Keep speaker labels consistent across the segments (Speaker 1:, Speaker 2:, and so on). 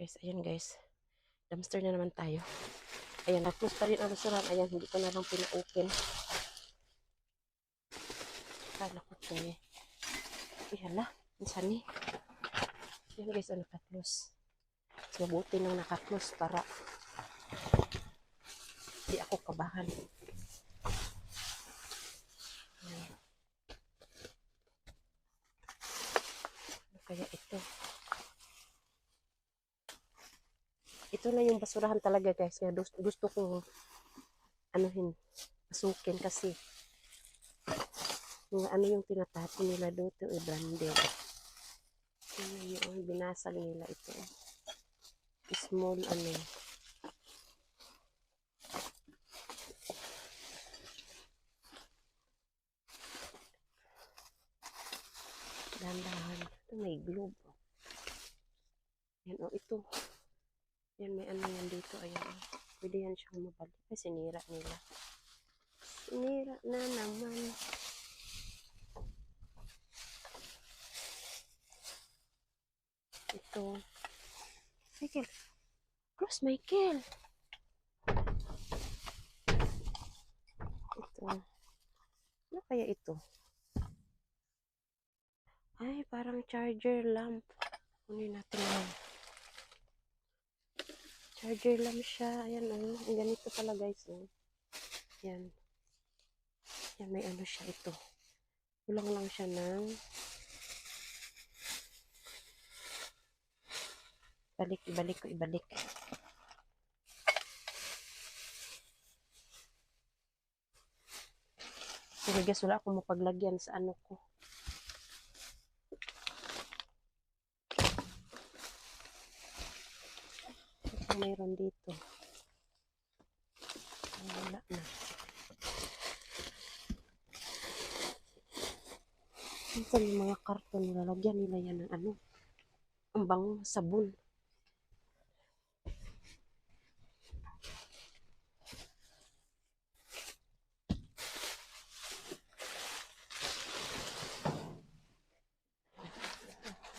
Speaker 1: Guys, ayan guys. Dumpster na naman tayo. Ayan, na-close pa rin ang restaurant. Ayan, hindi ko na lang pina-open. Kala ko ito eh. Ay, hala. Minsan eh. Ayan guys, ang naka-close. So, mabuti nang naka-close para hindi ako kabahan. Ayan. Ano kaya ito? Ito na yung basurahan talaga guys. Kaya gusto, gusto kong anuhin, pasukin kasi mga ano yung tinatapon nila dito eh, branded. Yung binasag nila ito. Small ano. Dandahan. Ito may globe. oh. Yan o, ito. Yan, may ano yan dito. Ayan. oh. Pwede yan siyang mabalik. Ay, sinira nila. Sinira na naman. Ito. Michael. Cross, Michael. Ito. Ano kaya ito? Ay, parang charger lamp. Kunin natin yan. Charger lamp siya. Ayan, oh. Ganito pala, guys. Oh. Yan. Yan, may ano siya ito. Kulang lang siya ng Balik, ibalik ko, ibalik. Pero guys, wala akong mapaglagyan sa ano ko. Ito mayroon dito. Wala na. Minsan yung mga karton, nilalagyan nila yan ng ano, ang bangong sabon.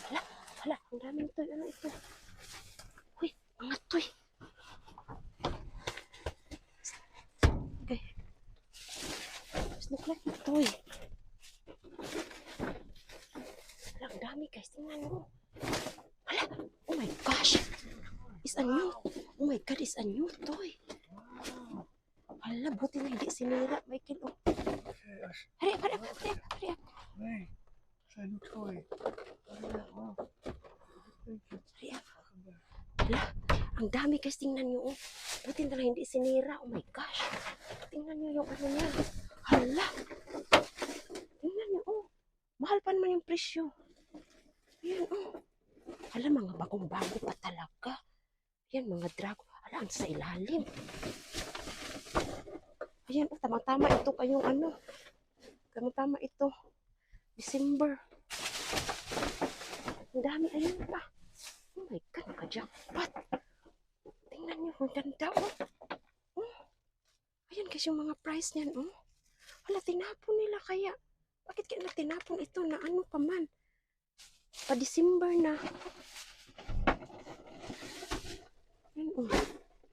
Speaker 1: Hala, hala, ang daming toy. Ano ito? Uy, mga toy. Okay. This look like a toy. Hala, ang dami guys. Tingnan mo. Hala, oh my gosh. It's a new, oh my god, it's a new toy. Hala, buti na hindi sinira, Michael. Oh,
Speaker 2: Okay, Ash.
Speaker 1: hurry up, hurry up, hurry up, hurry up.
Speaker 2: Hey, it's a new toy. Look at that. Wow. Thank you.
Speaker 1: Hurry up.
Speaker 2: Welcome back.
Speaker 1: Hala, ang dami guys, tingnan nyo. Oh. Buti na hindi sinira. Oh my gosh. Tingnan nyo yung ano niya. Hala. Tingnan nyo, oh. Mahal pa naman yung presyo. Ayan, oh. Hala, mga bagong-bago pa talaga. Ayan, mga drago. Hala, ang sa ilalim. Ayan, oh, tama-tama ito kayong ano. Tama-tama ito. December. Ang dami, ayun pa. Oh my God, naka-jackpot. Tingnan niyo, ang ganda, oh. oh. Ayan guys, yung mga price niyan, oh. Hala, tinapon nila kaya. Bakit kaya na tinapon ito na ano pa man? Pa-December na. Ayan, oh.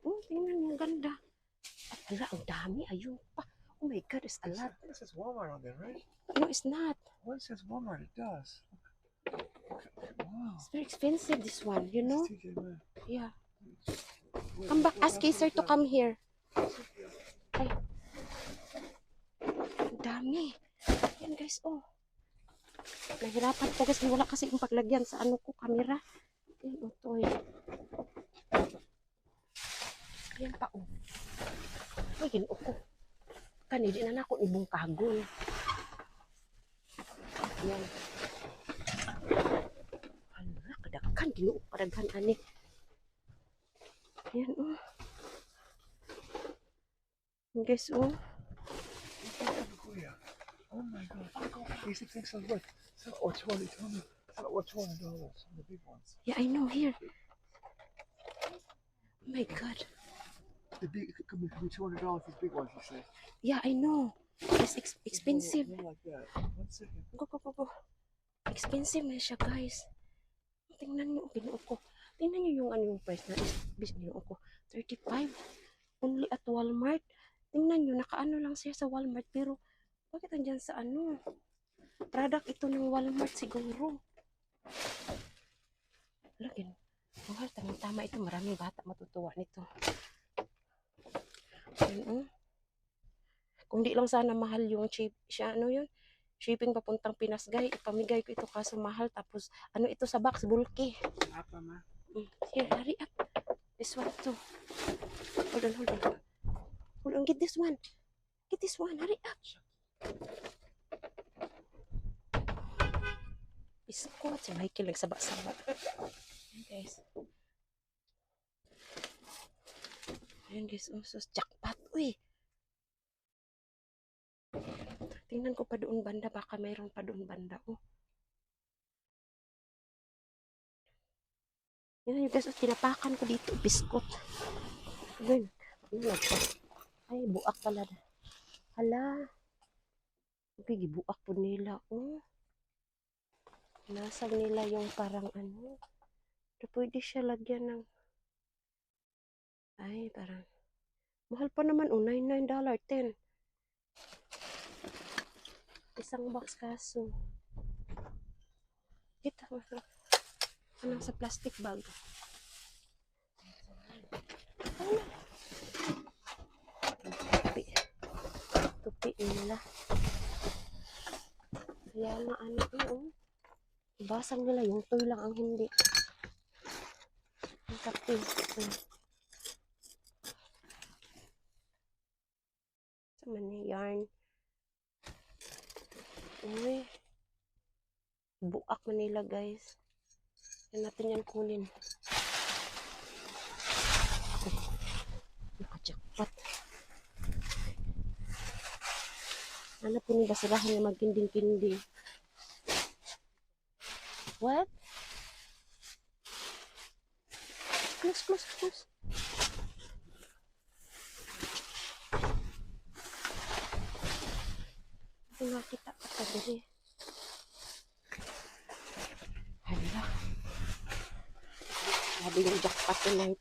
Speaker 1: Oh, tingnan niyo, ang ganda. At hala, ang dami, ayun pa. Oh my God, it's a lot.
Speaker 2: says- It says Walmart on there, right?
Speaker 1: No, it's not.
Speaker 2: Well, it says Walmart. It does. Wow.
Speaker 1: It's very expensive, this one, you know? Yeah. Come back, ask Kaiser to come here. Ay. Dami. Yan guys, oh. Nahirapan po guys. Wala kasi yung paglagyan sa ano ko, camera. Yan, oh, toy. Yan pa, oh. Ay, ginoo ko. Kanili na na ako ibong kagon. Yan. Hala, kadagkan. Ginoo kadaghan, ani. Yan, oh. Yan, guys, oh.
Speaker 2: Oh my god. These things are worth. So, or twenty. Tell me. Twenty dollars the big ones.
Speaker 1: Yeah, I know, here. Oh my God.
Speaker 2: The big it could be, two hundred dollars. These big ones, you say.
Speaker 1: Yeah, I know. It's ex- expensive.
Speaker 2: One, one like that. One second.
Speaker 1: Go, go, go, go. Expensive na siya, guys. Tingnan niyo, binuo ko. Tingnan niyo yung ano yung price na is bis niyo ako. 35 only at Walmart. Tingnan niyo nakaano lang siya sa Walmart pero bakit andyan sa ano? Product ito ng Walmart siguro. Lagyan. Mahal, tamang-tama ito. Maraming bata matutuwa nito. Ayun, oh. Kung di lang sana mahal yung chip, siya ano yun? Shipping papuntang Pinas, guys. Ipamigay ko ito kaso mahal. Tapos, ano ito sa box? Bulky.
Speaker 2: Apa, ma?
Speaker 1: Here, hurry up. This one too. Hold on, hold on. Hold on, get this one. Get this one, hurry up. Biskot, si Michael nagsaba-saba. Ayan, guys. Ayan, guys. Oh, sus, jackpot. Uy. Tingnan ko pa doon banda. Baka mayroon pa doon banda. Oh. Yan yung guys, tinapakan ko dito, biskot. Ayun pa. Ay, buak pala. Hala. Okay, gibuak po nila, oh. Nasag nila yung parang ano. Pero pwede siya lagyan ng ay, parang mahal pa naman, oh, $99, 10. Isang box kaso. Kita mo. Ano sa plastic bag. Ano? Tupi. Tupi nila. Kaya nga ano oh. Ibasang nila yung toy lang ang hindi. Ang. Hmm. Sa man yarn. Uy. Buak Manila guys. Yan natin yan kunin. Nakajakpat. Hanap ko ni basurahan na magkinding-kinding. What? Close, close, close. Hindi nga kita ka sa diri. Sabi yung jackpot tonight.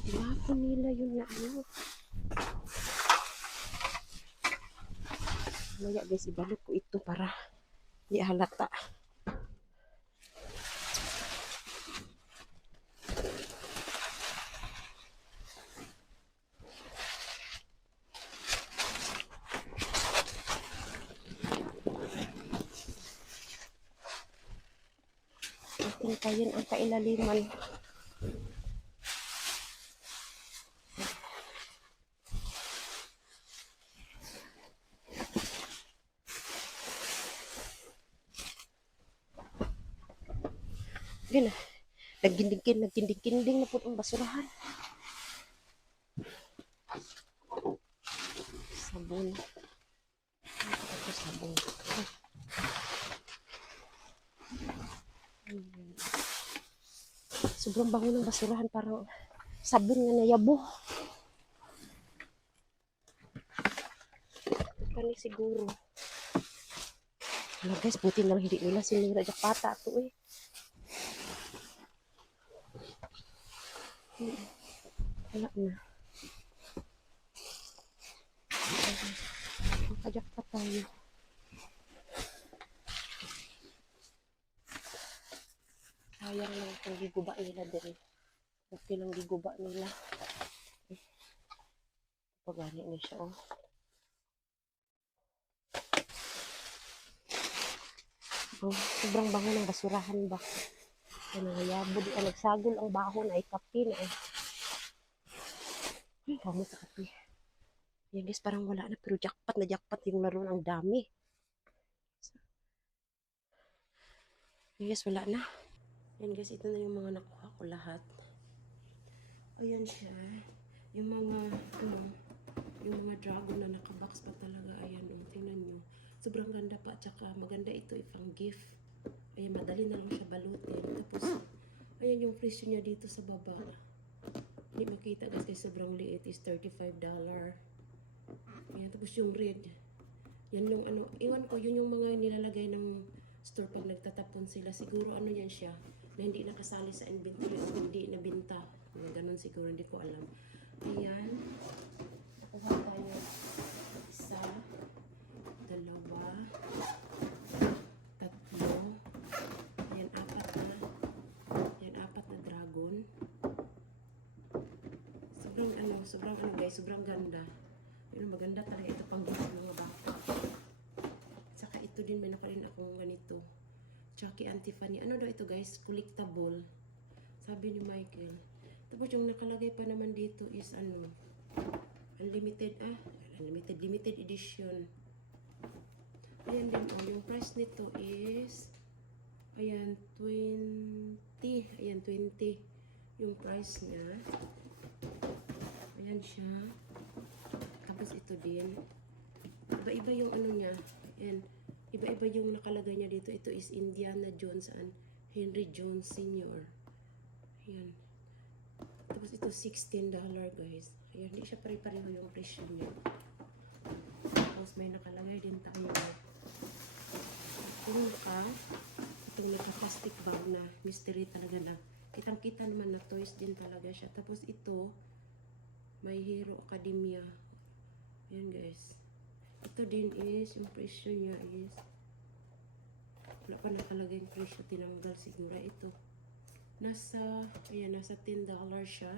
Speaker 1: Tinapon nila yun na ano. Maya guys, ibalot ko ito para di halata. Kayin ang kailaliman. Yun na. Naggindig-kin, nagkindig-kinding na po ang basurahan. Sabon. Ito sabon. Ay. Ayan. Sobrang bango ng basurahan. Parang sabon nga nayabo. Kani siguro. Wala guys, buti na lang hindi nila sinira yung pata to eh. Wala na. Makajak pa tayo. Sayang lang kung giguba nila din. Okay lang giguba nila. Pagani na siya, oh. Oh, sobrang bango ng basurahan ba? Ano, yabo di ka nagsagol ang baho na ay kape na eh. Ay, bango sa kape. Yan guys, parang wala na pero jackpot na jackpot yung laro ang dami. Guys, wala na. Yan guys, ito na yung mga nakuha ko lahat. Ayan siya. Yung mga, ano, yung mga dragon na nakabox pa talaga. Ayan, um, tingnan nyo. Sobrang ganda pa. Tsaka maganda ito ifang gift. Ayan, madali na lang siya balutin. Tapos, ayan yung presyo niya dito sa baba. Hindi makita guys kasi sobrang liit is $35. Ayan, tapos yung red. Yan yung ano, iwan ko, yun yung mga nilalagay ng store pag nagtatapon sila. Siguro ano yan siya, na hindi nakasali sa inventory o hindi nabinta. Ganun siguro, hindi ko alam. Ayan. Nakuha tayo. Isa, dalawa, tatlo, ayan, apat na. Ayan, apat na dragon. Sobrang ano, sobrang ano guys, sobrang ganda. Yun, maganda talaga ito pang mga bata. Saka ito din, may nakalin akong ganito. Chucky and Tiffany. Ano daw ito guys? Collectible. Sabi ni Michael. Tapos yung nakalagay pa naman dito is ano, unlimited, ah, unlimited, limited edition. Ayan din, oh, yung price nito is, ayan, 20, ayan, 20 yung price niya. Ayan siya. Tapos ito din. Iba-iba yung ano niya. Ayan. Iba-iba yung nakalagay niya dito. Ito is Indiana Jones and Henry Jones Sr. Ayan. Tapos ito $16 guys. Ayan. Hindi siya pare-pareho yung presyo niya. Tapos may nakalagay din tayo. Itong naka, itong naka-plastic bag na mystery talaga na. Kitang-kita naman na toys din talaga siya. Tapos ito, My Hero Academia. Ayan guys. Ito din is, yung presyo niya is, wala pa nakalagay yung presyo, tinanggal siguro ito. Nasa, ayan, nasa $10 siya.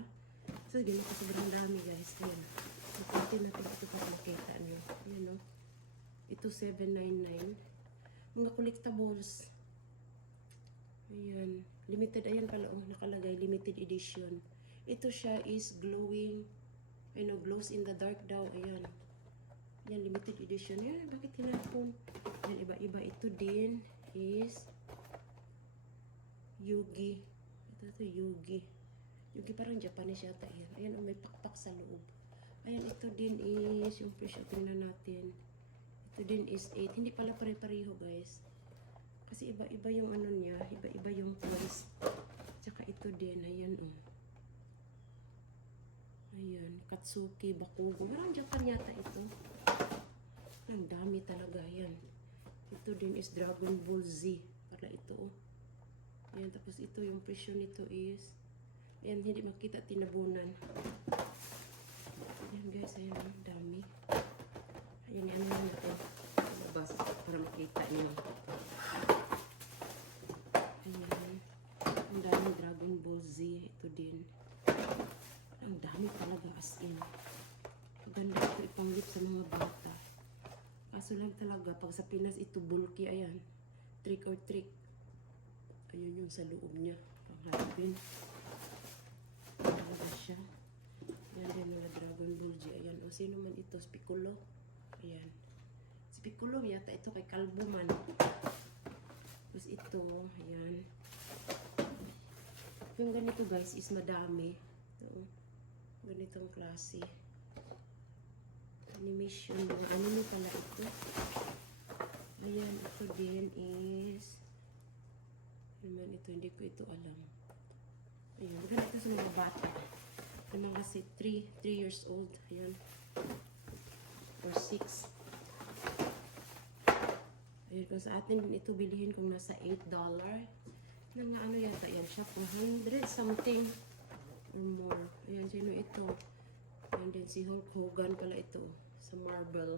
Speaker 1: So, ako sobrang dami guys. Ayan. Makunti natin ito para makita nyo. Ayan no. Ito 799. Mga collectibles. Ayan. Limited, ayan pala, oh, nakalagay, limited edition. Ito siya is glowing, ano, glows in the dark daw, ayan. Yan, limited edition. Yan, bakit tinapon? Yan, iba-iba. Ito din is Yugi. Ito to Yugi. Yugi parang Japanese yata yan. Ayan, oh, may pakpak sa loob. Ayan, ito din is yung presyo. Tingnan natin. Ito din is 8. Hindi pala pare-pareho, guys. Kasi iba-iba yung ano niya. Iba-iba yung price. Tsaka ito din. Ayan, oh. Ayan, Katsuki, Bakugo. Parang Japan yata ito. Ang dami talaga yan. Ito din is Dragon Ball Z. Para ito. Ayan, tapos ito yung presyo nito is Ayan, hindi makita tinabunan. Ayan guys, ayan dami. Ayan, ano na natin. Labas para makita niyo. Ayan. Ang daming Dragon Ball Z. Ito din. Ang dami talaga as in. Maganda ito ipanggit sa mga bata. Kaso lang talaga, pag sa Pinas ito bulky, ayan. Trick or trick. Ayun yung sa loob niya. Pangharapin. Talaga siya. Ayan din mga Dragon Ball Z. Ayan. O sino man ito? Piccolo. Ayan. Si Piccolo yata ito kay Kalbo man. Tapos ito. Ayan. Yung ganito guys is madami. Ito. Ganitong klase. Animation. Mga anime pala ito. Ayan. Ito din is ano man ito, hindi ko ito alam. Ayan, maganda ito sa mga bata. Yung mga kasi 3, 3 years old. Ayan. Or 6. Ayan, kung sa atin ito bilihin kung nasa 8 dollar. Nang ano yata yan siya, 400 something or more. Ayan, sino ito? Ayan din si Hulk Hogan pala ito sa marble.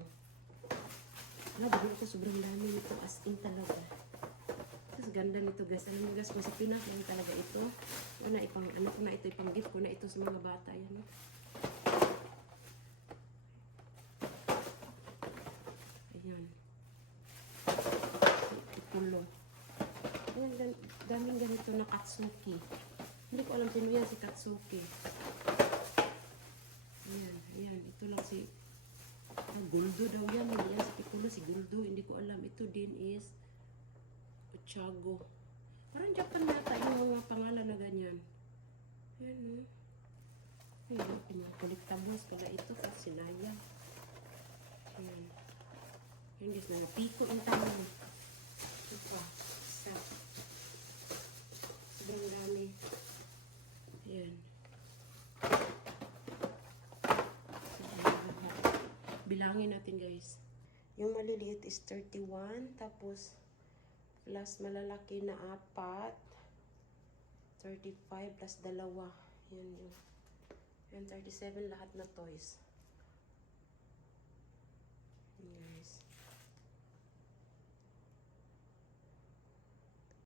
Speaker 1: Wala, bigyan ko sobrang dami nito as in talaga. Tapos ganda nito guys. Alam mo guys, kung sa talaga ito. Na ipang, ano ko na ito, ipang gift ko na ito sa mga bata. Yan. Ayan. Itulo. Ayan, dan- daming ganito na Katsuki. Hindi ko alam sino yan si Katsuki. Ayan. Ito lang si ah, Guldo daw yan. Yan si Piccolo, si Guldo. Hindi ko alam. Ito din is Ochago. Parang Japan yata yung mga pangalan na ganyan. Ayan, no? Ayan, mga collectibles pala ito sa sinaya. Ayan. Ayan guys, mga piko ang tawag. Ito pa, isa. Sobrang dami. Ayan. Bilangin natin guys. Yung maliliit is 31. Tapos, plus malalaki na apat. 35 plus dalawa. Yan yun. Yan, 37 lahat na toys. Yes.